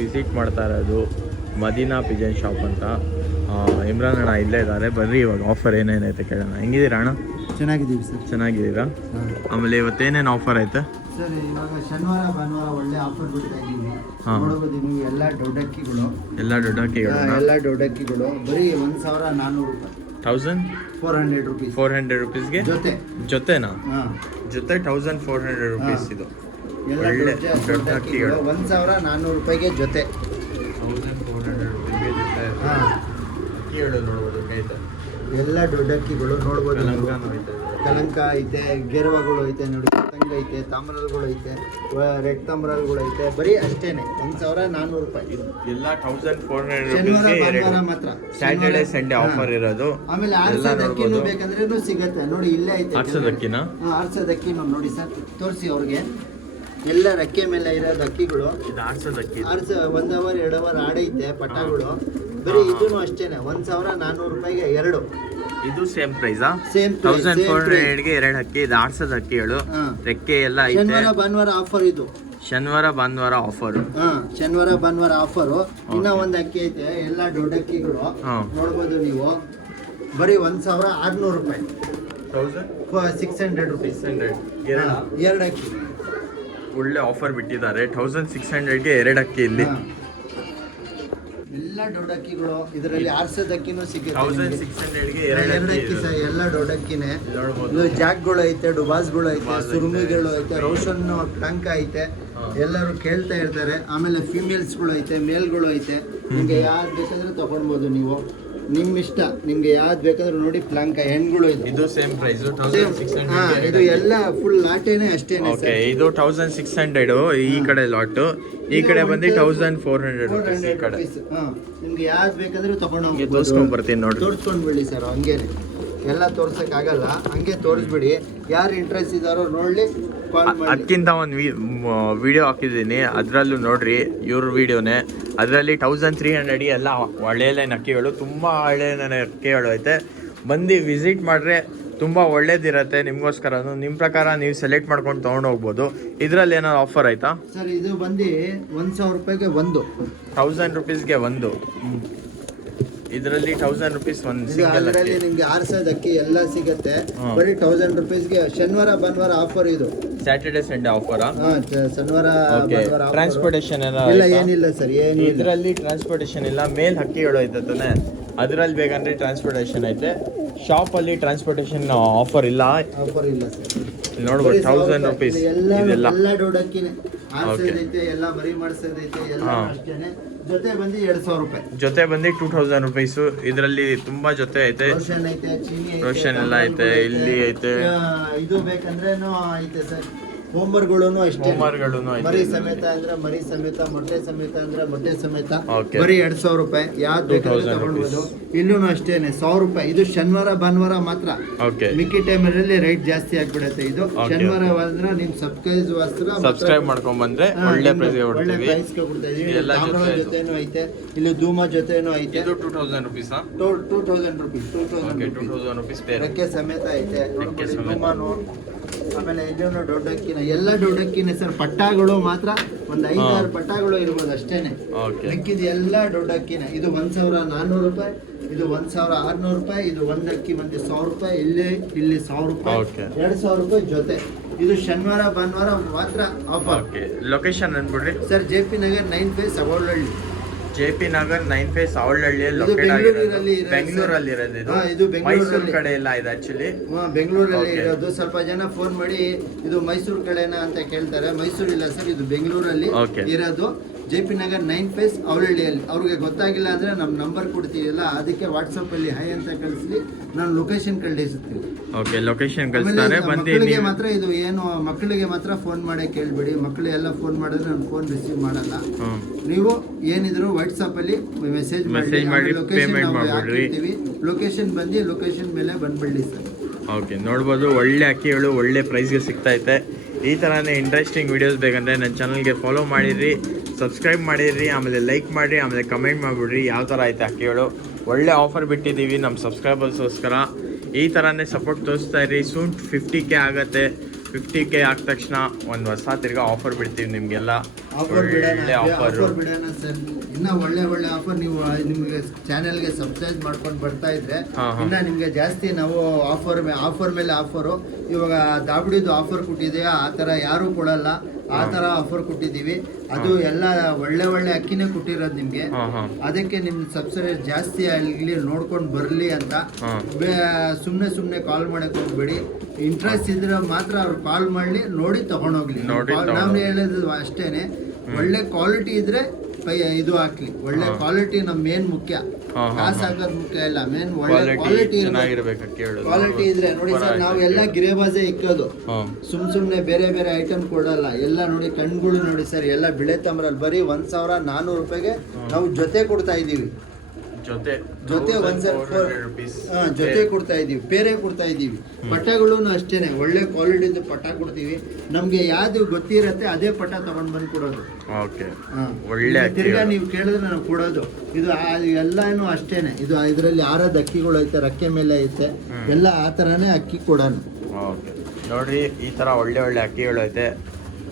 Visit ಮಾಡ್ತಾ ಇರೋದು Madina Pigeon shop ಅಂತ. ಇಮ್ರಾನ್ ಅಣ್ಣ ಇಲ್ಲೇ ಇದ್ದಾರೆ, ಬರ್ರಿ ಇವಾಗ ಆಫರ್ ಏನೇನೈತೆ ಕೇಳೋಣ. ಹೆಂಗಿದ್ದೀರಾ ಅಣ್ಣ? ಚೆನ್ನಾಗಿದ್ದೀವಿ ಸರ್. ಚೆನ್ನಾಗಿದ್ದೀರಾ? ಆಮೇಲೆ ಇವತ್ತೇನೇನು ಆಫರ್ ಐತೆ ಸರ್? ಇವಾಗ ಶನಿವಾರ ಭಾನುವಾರ ಒಳ್ಳೆ ಆಫರ್ ಬಿಡ್ತಾ ಇದ್ದೀವಿ. ನೋಡಬಹುದು ನೀವು ಎಲ್ಲ ದೊಡ್ಡಕ್ಕಿಗಳು ಬರೀ 1400 ರೂಪಾಯಿ. 1400 ರುಪೀಸ್. 400 ರುಪೀಸ್ಗೆ ಜೊತೆನಾ? ಜೊತೆ 1400 ರುಪೀಸ್. ಇದು ಎಲ್ಲ ದೊಡ್ಡ ಅಕ್ಕಿಗಳು 1400 ರೂಪಾಯಿಗೆ ಜೊತೆ. 1400 ರುಪೀಸ್ಗೆ ಜೊತೆ ಅಕ್ಕಿಗಳು ನೋಡ್ಬೋದು. ಎಲ್ಲ ದೊಡ್ಡ ಅಕ್ಕಿಗಳು ನೋಡ್ಬೋದು. ಕಲಂಕ ಐತೆ, ಗೆರವಗಳು ಐತೆ ನೋಡಿ, ತಂಗ ಐತೆ, ತಾಮ್ರಗಳು ಐತೆ, ರೆಡ್ ತಾಮ್ರಗಳು ಐತೆ. ಬರೀ ಅಷ್ಟೇನೆ 1400 ರೂಪಾಯಿ. ಎಲ್ಲ 1400 ಶನಿವಾರ ಮಾತ್ರ, ಸ್ಯಾಟರ್ಡೆ ಸಂಡೇ ಆಫರ್ ಇರೋದು. ಆಮೇಲೆ ಆರ್ಸದ ಅಕ್ಕಿನೂ ಬೇಕಂದ್ರೂ ಸಿಗತ್ತೆ ನೋಡಿ. ಇಲ್ಲೇ ಐತೆ ಆರ್ಸದ ಅಕ್ಕಿನ. ಆರ್ಸದ ಅಕ್ಕಿನೂ ನೋಡಿ ಸರ್, ತೋರಿಸಿ ಅವ್ರಿಗೆ. ಎಲ್ಲ ರೆಕ್ಕೆ ಮೇಲೆ ಇರೋದು ಅಕ್ಕಿಗಳು. ಆರ್ಸ 1 ಅವರ್ 2 ಅವರ್ ಆಡೈತೆ ಪಟಾಗಳು. ಬರೀ ಇದೂ ಅಷ್ಟೇನೆ 1400 ರೂಪಾಯಿಗೆ 2. ಇದು ಸೇಮ್ ಪ್ರೈಸಾ? ಸೇಮ್ 1400ಗೆ 2 ಅಕ್ಕಿ. ಇದು ಆರ್ಸದ ಅಕ್ಕಿಗಳು, ರೆಕ್ಕೆ ಎಲ್ಲ ಐತೆ. ಶನಿವಾರ ಭಾನುವಾರ ಆಫರ್ ಇದು. ಶನಿವಾರ ಭಾನುವಾರ ಆಫರ್. ಶನಿವಾರ ಭಾನುವಾರ ಆಫರು. ಇನ್ನ ಒಂದು ಅಕ್ಕಿ ಐತೆ, ಎಲ್ಲ ದೊಡ್ಡ ಅಕ್ಕಿಗಳು ನೋಡ್ಬೋದು ನೀವು. ಬರೀ 1600 ರೂಪಾಯಿ. 1600 ರುಪೀಸ್. 2 ಅಕ್ಕಿ ಒಳ್ಳೆ ಆಫರ್ ಬಿಟ್ಟಿದ್ದಾರೆ. 1600ಗೆ 2 ಅಕ್ಕಿ ಇಲ್ಲಿ. ಎಲ್ಲ ದೊಡ್ಡ ಅಕ್ಕಿಗಳು ಇದರಲ್ಲಿ. ಆರ್ಸದ ಅಕ್ಕಿನೂ ಸಿಗುತ್ತೆ. 1600ಗೆ 2 ಅಕ್ಕಿ ಸಹ ಎಲ್ಲ ದೊಡ್ಡ ಅಕ್ಕಿನೇ. ಇದು ಜಾಕ್ಗಳು ಐತೆ, ಡುಬಾಸ್ಗಳು ಐತೆ, ಸುರುಮಿಗಳು ಐತೆ, ರೋಷನ್ ಟಂಕ ಐತೆ. ಎಲ್ಲರೂ ಕೇಳ್ತಾ ಇರ್ತಾರೆ. ಆಮೇಲೆ ಫಿಮೇಲ್ಸ್ಗಳು ಐತೆ, ಮೇಲ್ಗಳು ಐತೆ. ನಿಮಗೆ ಯಾವ್ದು ಬೇಕಾದ್ರೆ ತಗೊಳ್ಬೋದು ನೀವು, ನಿಮ್ಮ ಇಷ್ಟ. ನಿಮ್ಗೆ ಯಾವ್ದು ಬೇಕಾದ್ರೂ ನೋಡಿ. ಪ್ಲಾಂಕ ಹೆಣ್ಗಳು ಇದೆ. ಇದು ಸೇಮ್ ಪ್ರೈಸ್. ಇದು ಎಲ್ಲ ಫುಲ್ ಲಾಟೇನೆ ಅಷ್ಟೇನೆ. ಓಕೆ, ಇದು 1600 ಈ ಕಡೆ ಲಾಟ್, ಈ ಕಡೆ ಬಂದು 1400 ರುಪೀಸ್ ಈ ಕಡೆ. ನಿಮ್ಗೆ ಯಾವ್ದು ಬೇಕಾದ್ರೂ ತಗೊಂಡು ಹೋಗಿ ತೋರಿಸ್ಕೊಂಡ್ ಬರ್ತೀನಿ ನೋಡಿ. ತೋರಿಸ್ಕೊಂಡ್ ಬಿಡಿ ಸರ್. ಹಂಗೇನೆ ಎಲ್ಲ ತೋರ್ಸಕ್ ಆಗಲ್ಲ, ಹಂಗೆ ತೋರಿಸ್ಬಿಡಿ. ಯಾರು ಇಂಟ್ರೆಸ್ಟ್ ಇದ್ದಾರೋ ನೋಡ್ಲಿ. ಅದಕ್ಕಿಂತ ಒಂದು ವಿಡಿಯೋ ಹಾಕಿದ್ದೀನಿ, ಅದರಲ್ಲೂ ನೋಡ್ರಿ ಇವ್ರ ವಿಡಿಯೋನೇ. ಅದರಲ್ಲಿ 1300 ಎಲ್ಲ ಒಳ್ಳೆ ಅಕ್ಕಿಗಳು, ತುಂಬ ಒಳ್ಳೆ ಅಕ್ಕಿಗಳು ಐತೆ. ಬಂದು ವಿಸಿಟ್ ಮಾಡಿದ್ರೆ ತುಂಬ ಒಳ್ಳೇದಿರತ್ತೆ ನಿಮಗೋಸ್ಕರ. ನಿಮ್ಮ ಪ್ರಕಾರ ನೀವು ಸೆಲೆಕ್ಟ್ ಮಾಡ್ಕೊಂಡು ತೊಗೊಂಡು ಹೋಗ್ಬೋದು. ಇದರಲ್ಲಿ ಏನಾದ್ರು ಆಫರ್ ಆಯ್ತಾ ಸರ್? ಇದು ಬಂದು 1000 ರೂಪಾಯಿಗೆ 1. 1000 ರುಪೀಸ್ಗೆ 1. ಇದರಲ್ಲಿ 1000 ರುಪೀಸ್ ಒಂದು ಸಿಂಗಲ್ ಅಕ್ಕಿ. ನಿಮ್ಗೆ ಆರ್ಸದ ಅಕ್ಕಿ ಎಲ್ಲ ಸಿಗುತ್ತೆ. ಬರೀ 1000 ರುಪೀಸ್ಗೆ. ಶನಿವಾರ ಭಾನುವಾರ ಆಫರ್ ಇದು. ಸ್ಯಾಟರ್ಡೆ ಸಂಡೇ ಆಫರಾ? ಶನಿವಾರ ಟ್ರಾನ್ಸ್ಪೋರ್ಟೇಷನ್ ಎಲ್ಲ ಏನಿಲ್ಲ ಸರ್, ಏನು ಇದರಲ್ಲಿ ಟ್ರಾನ್ಸ್ಪೋರ್ಟೇಷನ್ ಇಲ್ಲ. ಮೇಲ್ ಹಕ್ಕಿಗಳು ಐತೆ ತಾನೆ, ಅದರಲ್ಲಿ ಬೇಕಂದ್ರೆ ಟ್ರಾನ್ಸ್ಪೋರ್ಟೇಷನ್ ಐತೆ. ಶಾಪಲ್ಲಿ ಟ್ರಾನ್ಸ್ಪೋರ್ಟೇಷನ್ ಆಫರ್ ಇಲ್ಲ. ಆಫರ್ ಇಲ್ಲ ಸರ್. ನೋಡ್ಬೋದು 1000 ರುಪೀಸ್ ಇದೆಲ್ಲ. ಎಲ್ಲ ದೊಡ್ಡ ಅಕ್ಕಿನೇ. ಆರ್ಸದೈತೆ, ಎಲ್ಲ ಮರಿ ಮಾಡಿಸೋದೈತೆ, ಎಲ್ಲ ಅಷ್ಟೇನೆ. ಜೊತೆ ಬಂದು 2000 ರೂಪಾಯಿ. ಜೊತೆ ಬಂದು 2000 ರುಪೀಸ್. ಇದರಲ್ಲಿ ತುಂಬಾ ಜೊತೆ ಐತೆ. ರೋಷನ್ ಐತೆ, ಚೀನಿ ರೋಷನ್ ಎಲ್ಲ ಐತೆ, ಇಲ್ಲಿ ಐತೆ. ಇದು ಬೇಕಂದ್ರೇನು ಐತೆ ಸರ್. ಹೋಮರ್ಗಳು ಅಷ್ಟೇ. ಮರಿ ಸಮೇತ ಅಂದ್ರೆ ಮರಿ ಸಮೇತ, ಮೊಟ್ಟೆ ಸಮೇತ ಅಂದ್ರೆ ಮೊಟ್ಟೆ ಸಮೇತ. ಬರೀ 2000 ರೂಪಾಯಿ. ಯಾವ್ದು ಬೇಕಾದ್ರೂ ತಗೊಳ್ಬೋದು. ಇಲ್ಲೂ ಅಷ್ಟೇನೆ 1000 ರೂಪಾಯಿ. ಇದು ಶನಿವಾರ ಭಾನುವಾರ ಮಾತ್ರ. ಮಿಕ್ಕಿ ಟೈಮಲ್ಲಿ ರೈಟ್ ಜಾಸ್ತಿ ಆಗ್ಬಿಡತ್ತೆ. ಇದು ಶನಿವಾರ ಅಂದ್ರೆ ನಿಮ್ ಸಬ್ಸ್ಕ್ರೈಬ್ ಮಾಡ್ಕೊಂಡ್ ಬಂದ್ರೆ ಒಳ್ಳೆ ಪ್ರೈಸ್ ಕೊಡ್ತಾ ಇದೀವಿ. ಜೊತೆನೂ ಐತೆ, ಇಲ್ಲಿ ಧೂಮ ಜೊತೆನೂ ಐತೆ. ಇದು 2000 ರುಪೀಸ್. 2000 ರುಪೀಸ್. 2000 ರುಪೀಸ್ ರೆಕ್ಕೆ ಸಮೇತ ಐತೆ. ಧೂಮನು. ಆಮೇಲೆ ಇಲ್ಲೂ ದೊಡ್ಡ ಅಕ್ಕಿನ, ಎಲ್ಲ ದೊಡ್ಡ ಅಕ್ಕಿನ ಸರ್. ಪಟ್ಟಾಗಳು ಮಾತ್ರ ಒಂದು 5-6 ಪಟ್ಟಾಗಳು ಇರ್ಬೋದು ಅಷ್ಟೇನೆ. ಮಿಕ್ಕಿದ ಎಲ್ಲ ದೊಡ್ಡ ಅಕ್ಕಿನ. ಇದು 1400 ರೂಪಾಯಿ, ಇದು 1600 ರೂಪಾಯಿ. ಇದು ಒಂದು ಅಕ್ಕಿ ಮತ್ತೆ 1000 ರೂಪಾಯಿ. ಇಲ್ಲಿ 1000 ರೂಪಾಯಿ, 2000 ರೂಪಾಯಿ ಜೊತೆ. ಇದು ಶನಿವಾರ ಭಾನುವಾರ ಮಾತ್ರ ಆಫರ್. ಲೊಕೇಶನ್ ಅನ್ಬಿಡ್ರಿ sir. JP Nagar 9 phase Avalahalli. JP Nagar 9 phase ಅವಳಹಳ್ಳಿಯಲ್ಲಿ ಲೊಕೇಟ್ ಆಗಿರೋದು. ಬೆಂಗಳೂರಲ್ಲಿ ಇರೋದು. ಇದು ಮೈಸೂರು ಕಡೆ ಇಲ್ಲ ಇದು ಆಕ್ಚುಲಿ. ಬೆಂಗಳೂರಲ್ಲಿ ಇರೋದು. ಸ್ವಲ್ಪ ಜನ ಫೋನ್ ಮಾಡಿ ಇದು ಮೈಸೂರು ಕಡೆನಾ ಅಂತ ಕೇಳ್ತಾರೆ. ಮೈಸೂರು ಇಲ್ಲ ಸರ್, ಇದು ಬೆಂಗಳೂರಲ್ಲಿ ಇರೋದು. JP ನಗರ್ 9 ಫೇಸ್ ಅವಳಹಳ್ಳಿಯಲ್ಲಿ. ಅವ್ರಿಗೆ ಗೊತ್ತಾಗಿಲ್ಲ ಅಂದ್ರೆ ನಮ್ಮ ನಂಬರ್ ಕೊಡ್ತೀವಲ್ಲ, ಅದಕ್ಕೆ ವಾಟ್ಸಪ್ ಅಲ್ಲಿ ಹೈ ಅಂತ ಕಳಿಸ್ಲಿ, ನಾನು ಲೊಕೇಶನ್ ಕಳಿಸ್ತೀನಿ. ಓಕೆ, ಲೊಕೇಶನ್ ಕಳಿಸ್ತಾರೆ. ಮಕ್ಕಳಿಗೆ ಮಾತ್ರ ಇದು ಏನು, ಮಕ್ಕಳಿಗೆ ಮಾತ್ರ ಫೋನ್ ಮಾಡಿ ಕೇಳ್ಬೇಡಿ. ಮಕ್ಕಳು ಎಲ್ಲ ಫೋನ್ ಮಾಡಿದ್ರೆ ನಾನು ಫೋನ್ ರಿಸೀವ್ ಮಾಡಲ್ಲ. ನೀವು ಏನಿದ್ರು ವಾಟ್ಸಪ್ ಅಲ್ಲಿ ಮೆಸೇಜ್ ಮಾಡಿ ಲೊಕೇಶನ್ ಬಂದು ಲೊಕೇಶನ್ ಮೇಲೆ ಬಂದ್ಬಿಡ್ಲಿ ಸರ್. ಓಕೆ, ನೋಡ್ಬೋದು ಒಳ್ಳೆ ಅಕ್ಕಿಗಳು ಒಳ್ಳೆ ಪ್ರೈಸ್ಗೆ ಸಿಗ್ತೈತೆ. ಈ ಥರನೇ ಇಂಟ್ರೆಸ್ಟಿಂಗ್ ವೀಡಿಯೋಸ್ ಬೇಕಂದರೆ ನನ್ನ ಚಾನಲ್ಗೆ ಫಾಲೋ ಮಾಡಿರಿ, ಸಬ್ಸ್ಕ್ರೈಬ್ ಮಾಡಿರಿ, ಆಮೇಲೆ ಲೈಕ್ ಮಾಡಿರಿ, ಆಮೇಲೆ ಕಮೆಂಟ್ ಮಾಡಿಬಿಡ್ರಿ ಯಾವ ಥರ ಐತೆ ಅಕ್ಕಿಗಳು. ಒಳ್ಳೆ ಆಫರ್ ಬಿಟ್ಟಿದ್ದೀವಿ ನಮ್ಮ ಸಬ್ಸ್ಕ್ರೈಬರ್ಸ್ಗೋಸ್ಕರ. ಈ ಥರನೇ ಸಪೋರ್ಟ್ ತೋರಿಸ್ತಾ ಇರಿ. ಸೂನ್ 50K ಆಗುತ್ತೆ. 50K ಆದ ತಕ್ಷಣ ಒಂದು ಹೊಸ ತಿರ್ಗಾ ಆಫರ್ ಬಿಡ್ತೀವಿ ನಿಮಗೆಲ್ಲ. ಆಫರ್ ಬಿಡೋಣ, ಒಳ್ಳೆ ಆಫರ್. ಆಫರ್ ಬಿಡೋಣ ಸರ್. ಇನ್ನ ಒಳ್ಳೆ ಒಳ್ಳೆ ಆಫರ್ ನೀವು ನಿಮಗೆ ಚಾನೆಲ್ಗೆ ಸಬ್ಸ್ಕ್ರೈಬ್ ಮಾಡ್ಕೊಂಡು ಬರ್ತಾ ಇದ್ರೆ ಇನ್ನ ನಿಮ್ಗೆ ಜಾಸ್ತಿ ನಾವು ಆಫರ್ ಮೇಲೆ ಆಫರು. ಇವಾಗ ದಾಬಡಿದು ಆಫರ್ ಕೊಟ್ಟಿದೆಯಾ ಆ ಥರ ಯಾರೂ ಕೊಡಲ್ಲ, ಆ ಥರ ಆಫರ್ ಕೊಟ್ಟಿದ್ದೀವಿ. ಅದು ಎಲ್ಲ ಒಳ್ಳೆ ಒಳ್ಳೆ ಅಕ್ಕಿನೇ ಕೊಟ್ಟಿರೋದು ನಿಮಗೆ. ಅದಕ್ಕೆ ನಿಮ್ ಸಬ್ಸ್ಕ್ರೈಬ್ ಜಾಸ್ತಿ ಅಲ್ಲಿ ನೋಡ್ಕೊಂಡು ಬರಲಿ ಅಂತ. ಸುಮ್ಮನೆ ಕಾಲ್ ಮಾಡಕ್ಕೆ ಹೋಗ್ಬೇಡಿ. ಇಂಟ್ರೆಸ್ಟ್ ಇದ್ರೆ ಮಾತ್ರ ಅವ್ರು ಕಾಲ್ ಮಾಡಲಿ, ನೋಡಿ ತಗೊಂಡೋಗ್ಲಿ. ನಾವು ಹೇಳೋದು ಅಷ್ಟೇನೆ, ಒಳ್ಳೆ ಕ್ವಾಲಿಟಿ ಇದ್ರೆ ಇದು ಹಾಕ್ಲಿ. ಒಳ್ಳೆ ಕ್ವಾಲಿಟಿ ನಮ್ ಮೇನ್ ಮುಖ್ಯ, ಕಾಸು ಹಾಕೋದು ಮುಖ್ಯ ಇಲ್ಲ. ಮೇನ್ ಒಳ್ಳೆ ಕ್ವಾಲಿಟಿ ಕ್ವಾಲಿಟಿ ಇದ್ರೆ ನೋಡಿ ಸರ್. ನಾವು ಎಲ್ಲ ಗಿರೇಬಾಜೆ ಇಕ್ಕೋದು, ಸುಮ್ನೆ ಬೇರೆ ಬೇರೆ ಐಟಮ್ ಕೊಡಲ್ಲ. ಎಲ್ಲ ನೋಡಿ ಕಣ್ಗಳು ನೋಡಿ ಸರ್, ಎಲ್ಲ ಬಿಳೆ ತಮ್ರಲ್ಲಿ ಬರೀ 1400 ರೂಪಾಯಿಗೆ ನಾವು ಜೊತೆ ಕೊಡ್ತಾ ಇದೀವಿ. ಜೊತೆ ಜೊತೆ ಕೊಡ್ತಾ ಇದೀವಿ, ಬೇರೆ ಕೊಡ್ತಾ ಇದೀವಿ. ಪಟಗಳು ಅಷ್ಟೇನೆ ಒಳ್ಳೆ ಕ್ವಾಲಿಟಿದು ಪಟ ಕೊಡ್ತೀವಿ. ನಮ್ಗೆ ಯಾವ್ದು ಗೊತ್ತಿರತ್ತೆ ಅದೇ ಪಟ ತಗೊಂಡ್ ಬಂದು ಕೊಡೋದು. ಒಳ್ಳೆ ತಿರ್ಗಾ ನೀವು ಕೇಳಿದ್ರೆ ನಾವು ಕೊಡೋದು. ಇದು ಎಲ್ಲಾನು ಅಷ್ಟೇನೆ. ಇದು ಇದರಲ್ಲಿ ಆರದ ಅಕ್ಕಿಗಳು ಐತೆ, ರಕ್ಕೆ ಮೇಲೆ ಐತೆ, ಎಲ್ಲ ಆ ತರಾನೇ ಅಕ್ಕಿ ಕೊಡೋಣ. ನೋಡ್ರಿ, ಈ ತರ ಒಳ್ಳೆ ಒಳ್ಳೆ ಅಕ್ಕಿಗಳು ಐತೆ.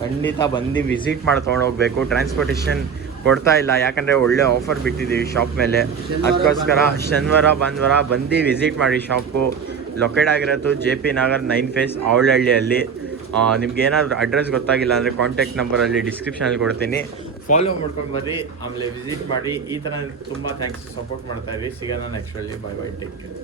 ಖಂಡಿತ ಬಂದು ವಿಸಿಟ್ ಮಾಡಿ ತೊಗೊಂಡೋಗ್ಬೇಕು. ಟ್ರಾನ್ಸ್ಪೋರ್ಟೇಷನ್ ಕೊಡ್ತಾ ಇಲ್ಲ, ಯಾಕಂದರೆ ಒಳ್ಳೆ ಆಫರ್ ಬಿಟ್ಟಿದ್ದೀವಿ ಶಾಪ್ ಮೇಲೆ. ಅದಕ್ಕೋಸ್ಕರ ಶನಿವಾರ ಭಾನುವಾರ ಬಂದು ವಿಸಿಟ್ ಮಾಡಿ. ಶಾಪು ಲೊಕೇಟ್ ಆಗಿರೋದು JP ನಗರ್ 9 ಫೇಸ್ ಅವಳಹಳ್ಳಿಯಲ್ಲಿ. ನಿಮ್ಗೆ ಏನಾದರೂ ಅಡ್ರೆಸ್ ಗೊತ್ತಾಗಿಲ್ಲ ಅಂದರೆ ಕಾಂಟ್ಯಾಕ್ಟ್ ನಂಬರಲ್ಲಿ ಡಿಸ್ಕ್ರಿಪ್ಷನಲ್ಲಿ ಕೊಡ್ತೀನಿ, ಫಾಲೋ ಮಾಡ್ಕೊಂಡು ಬರ್ರಿ. ಆಮೇಲೆ ವಿಸಿಟ್ ಮಾಡಿ. ಈ ಥರ ತುಂಬ ಥ್ಯಾಂಕ್ಸ್, ಸಪೋರ್ಟ್ ಮಾಡ್ತಾ ಇರಿ. ಸಿಗೋಣ ನೆಕ್ಸ್ಟಲ್ಲಿ. Bye bye, take care.